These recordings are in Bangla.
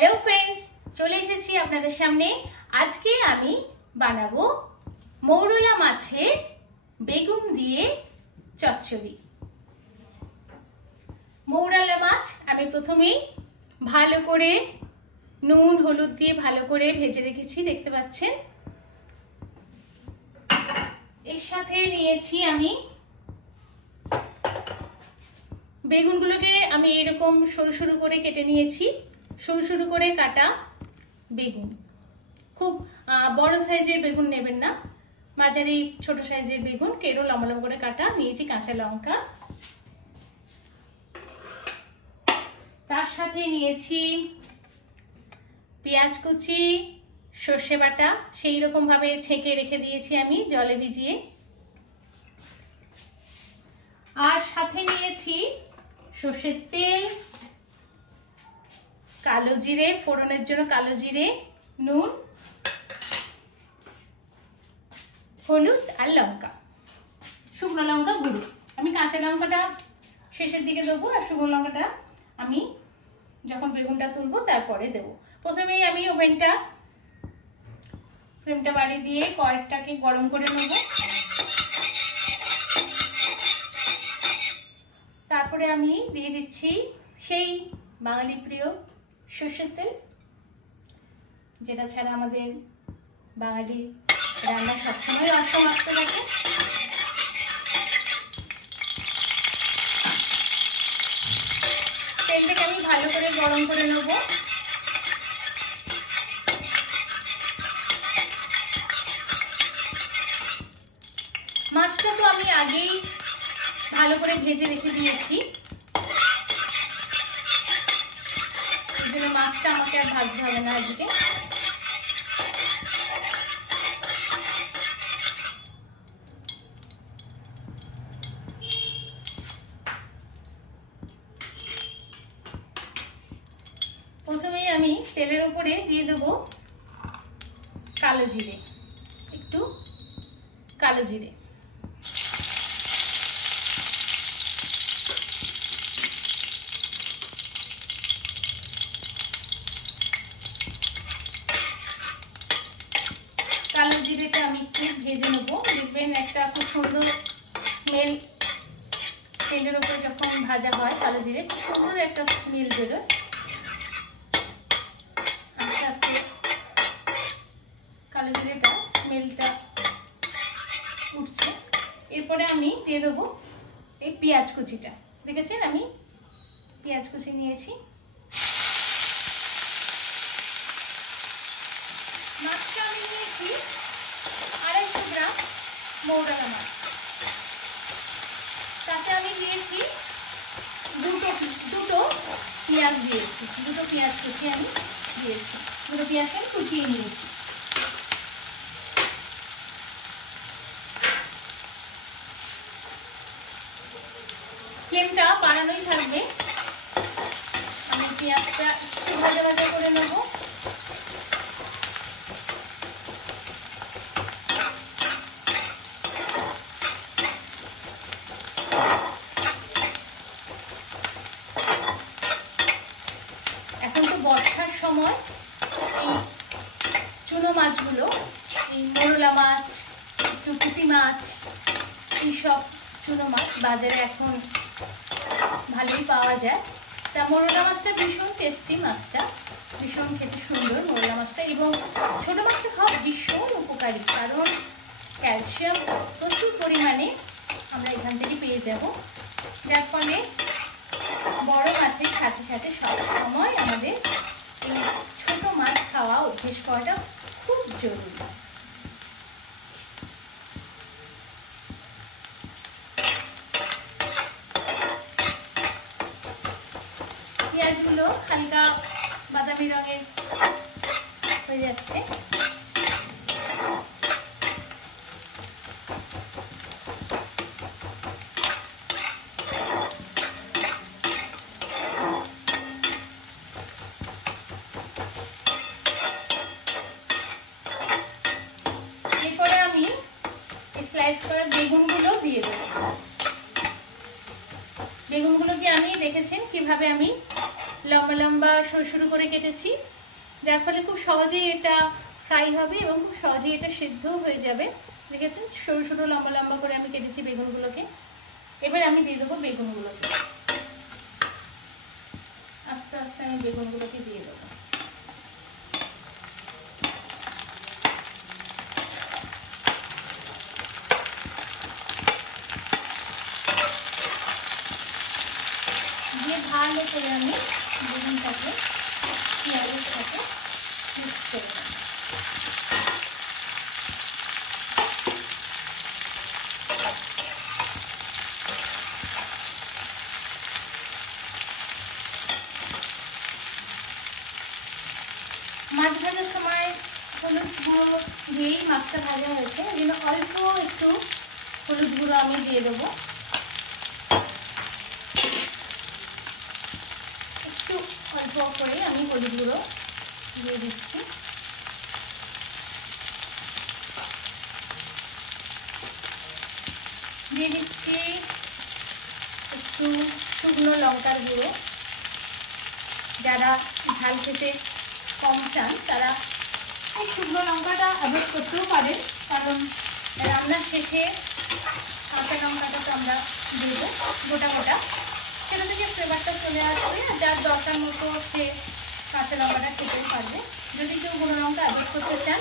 हेलो फ्रेंड्स, चले एसेছি আপনাদের সামনে। আজকে আমি বানাবো মৌরলা মাছের বেগুন দিয়ে চচ্চড়ি। মৌরলা মাছ আমি প্রথমেই ভালো করে নুন হলুদ দিয়ে ভালো করে ভেজে রেখেছি, দেখতে পাচ্ছেন। এর সাথে নিয়েছি আমি বেগুনগুলোকে আমি এরকম সরু সরু করে কেটে নিয়েছি। সরু সরু করে কাটা বেগুন, খুব বড় সাইজের বেগুন নেবেন না, মাঝারি ছোট সাইজের বেগুন কেটে লম্বা লম্বা করে কাটা নিয়েছি। কাঁচা লঙ্কা, তার সাথে নিয়েছি পেঁয়াজ কুচি, সর্ষে বাটা সেই রকম ভাবে ছেঁকে রেখে দিয়েছি আমি জলে ভিজিয়ে। আর সাথে নিয়েছি সর্ষের তেল, কালো জিরে ফোড়নের জন্য, কালো জিরে, নুন, হলুদ আর লঙ্কা, শুকনো লঙ্কা গুঁড়ো। আমি কাঁচা লঙ্কাটা শেষের দিকে দেবো আর শুকনো লঙ্কাটা আমি যখন বেগুনটা তুলবো তারপরে দেবো। প্রথমেই আমি ফ্লেমটা বাড়িয়ে দিয়ে কড়াইটাকে গরম করে নেব। তারপরে আমি দিয়ে দিচ্ছি সেই বাঙালি প্রিয় সর্ষের তেল, যেটা ছাড়া আমাদের বাঙালি রান্না সবসময় অসমাপ্ত থাকে। তেলটাকে আমি ভালো করে গরম করে নেব। মাছটা তো আমি আগেই ভালো করে ভেজে রেখে দিয়েছি, মাছটা আমাকে আর ভাজতে হবে না আজকে। প্রথমেই আমি তেলের উপরে দিয়ে দেবো কালো জিরে, একটু কালো জিরে, কালো জিরেটা আমি একটু ভেজে নেবো। দেখবেন একটা খুব সুন্দর স্মেল তেলের উপরে যখন ভাজা হয় কালো জিরে, খুব সুন্দর একটা স্মেল বেরোয়। আস্তে আস্তে কালো জিরেটা স্মেলটা উঠছে। এরপরে আমি দিয়ে দেবো এই পেঁয়াজ কুচিটা। দেখেছেন আমি পেঁয়াজ কুচি নিয়েছি। মাছটা আমি নিয়েছি 250 গ্রাম মৌরলা মাছ। তাতে আমি দিয়েছি দুটো পেঁয়াজ দিয়েছি, দুটো পেঁয়াজ কুচি আমি দিয়েছি, দুটো পেঁয়াজ আমি কুচিয়ে নিয়েছি। ফ্লেমটা বাড়ানোই থাকবে। আমি পেঁয়াজটা একটু ভাজা ভাজা করে নেব। এখন তো বর্ষার সময় এই চুনো মাছগুলো, এই মৌরলা মাছ, একটু পুঁটি মাছ, এইসব চুনো মাছ বাজারে এখন ভালোই পাওয়া যায়। তা মৌরলা মাছটা ভীষণ টেস্টি, মাছটা ভীষণ খেতে সুন্দর মৌরলা মাছটা, এবং ছোটো মাছটা খাওয়া ভীষণ উপকারী, কারণ ক্যালসিয়াম প্রচুর পরিমাণে আমরা এখান থেকে পেয়ে যাব, যার ফলে বড় মাছের সাথে সাথে সব সময় আমাদের এই ছোট মাছ খাওয়া অভ্যেস করাটা খুব জরুরি। পেঁয়াজগুলো হালকা বাদামি রঙের হয়ে যাচ্ছে। এরপরে আমি স্লাইস করা বেগুনগুলো দিয়ে দেবো। বেগুনগুলোকে আমি দেখেছেন কিভাবে আমি লম্বা লম্বা লম্বা সরু সরু করে কেটেছি, যার ফলে খুব সহজেই এটা ফ্রাই হবে এবং খুব সহজেই এটা সিদ্ধও হয়ে যাবে। দেখেছেন সরু সরু লম্বা লম্বা করে আমি কেটেছি বেগুনগুলোকে। এবার আমি দিয়ে দেবো বেগুনগুলোকে, আস্তে আস্তে আমি বেগুনগুলোকে দিয়ে দেবো। দিয়ে ভালো করে আমি বেগুনটাকে পেঁয়াজের সাথে মিক্স করে দেবো। মাছ ভাজার সময় হলুদ গুঁড়ো দিয়েই মাছটা ভাজা হয়েছে, ওই জন্য অল্প একটু হলুদ গুঁড়ো আমি দিয়ে দেবো, একটু অল্প করে আমি হলুদ গুঁড়ো দিয়ে দিচ্ছি। দিয়ে দিচ্ছি একটু শুকনো লঙ্কার গুঁড়ো, যারা ঝাল খেতে কম চান তারা এই শুকনো লঙ্কাটা অ্যাভয়েড করতেও পারেন, কারণ রান্নার শেষে কাঁচা লঙ্কাটা তো আমরা দেবো গোটা গোটা, সেটা থেকে ফ্লেভারটা চলে আসবে। আর যার দরকার মতো সে কাঁচা লঙ্কাটা খেতে পারবে। যদি কেউ গুঁড়ো লঙ্কা অ্যাভয়েড করতে চান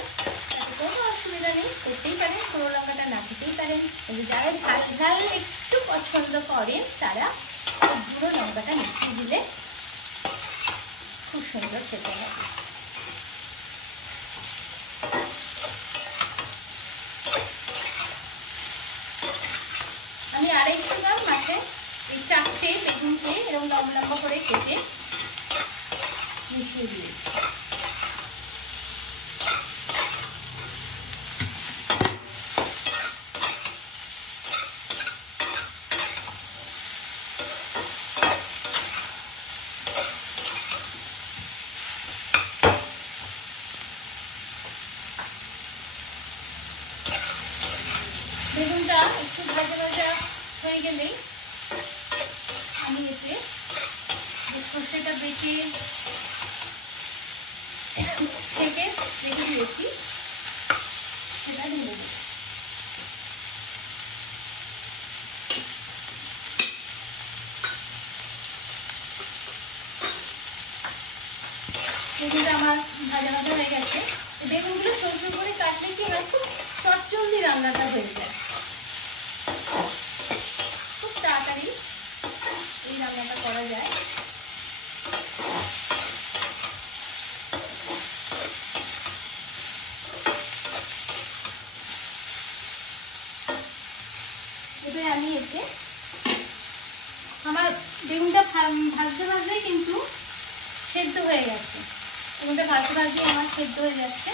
তাতে কোনো অসুবিধা নেই, করতেই পারেন, গুঁড়ো লঙ্কাটা না খেতেই পারেন। কিন্তু যারা ঝাল ঝাল একটু পছন্দ করেন তারা গুঁড়ো লঙ্কাটা মিশিয়ে দিলে খুব সুন্দর খেতে হবে। আমি 250 গ্রাম মাছে এই 4টে বেগুনকে এরকম লম্বা লম্বা করে কেটে মিশিয়ে দিয়েছি। বেগুনটা একটু ভাজা ভাজা হয়ে গেলেই আমি এতে যে সর্ষেটা বেটে ছেঁকে রেখে দিয়েছি সেটা দিয়ে দেবো। বেগুনটা আমার ভাজা ভাজা হয়ে গেছে। বেগুনগুলো সরু সরু করে কাটলে কি হয়, খুব চটজলদি রান্নাটা হয়ে যায়, খুব তাড়াতাড়ি এই রান্নাটা করা যায়। এবার আমি এতে আমার বেগুনটা ভাজতে ভাজতেই কিন্তু সেদ্ধ হয়ে গেছে, বেগুনটা ভাজতে ভাজতে আমার সেদ্ধ হয়ে যাচ্ছে।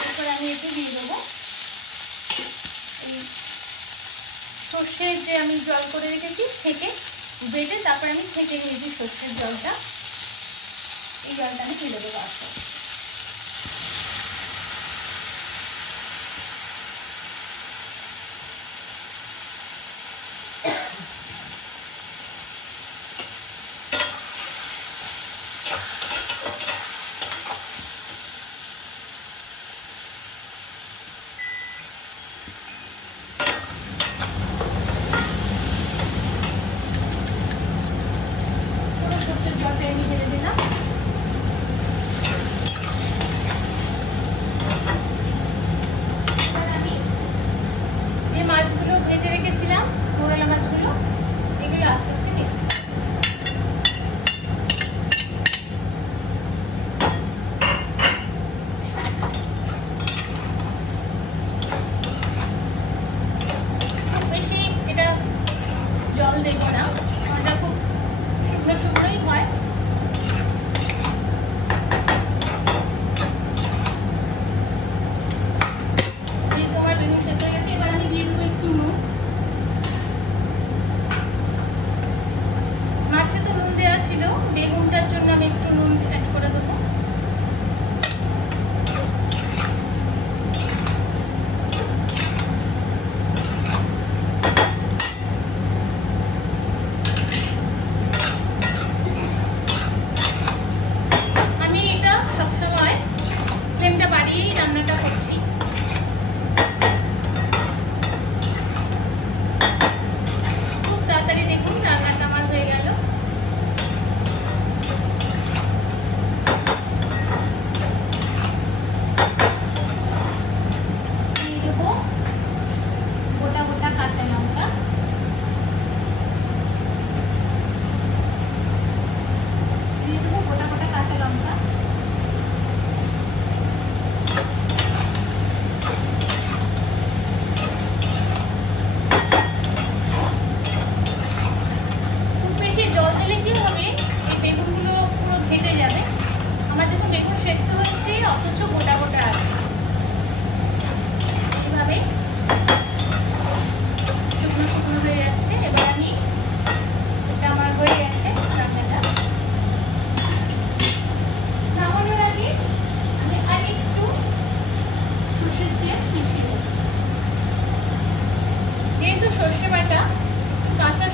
এরপর আমি এতে দিয়ে দেবো এই সর্ষের যে আমি জল করে রেখেছি ছেঁকে বেটে, তারপরে আমি ছেঁকে নিয়েছি সর্ষের জলটা, এই জলটা আমি দিয়ে দেবো আস্তে আস্তে। মাছগুলো ভেজে রেখেছিলাম, মোরলা মাছগুলো, এগুলো আস্তে আস্তে মিশিয়ে খুব বেশি এটা জল দেবো না, এটা খুব শুকনো শুকনোই হয়। তোমার বেগুন সেদ্ধ হয়ে গেছে, এবার আমি দিয়ে দেবো একটু নুন। মাছে তো নুন দেওয়া ছিল, বেগুনটার জন্য আমি একটু নুন অ্যাড করে দেবো। বাটা কাঁচা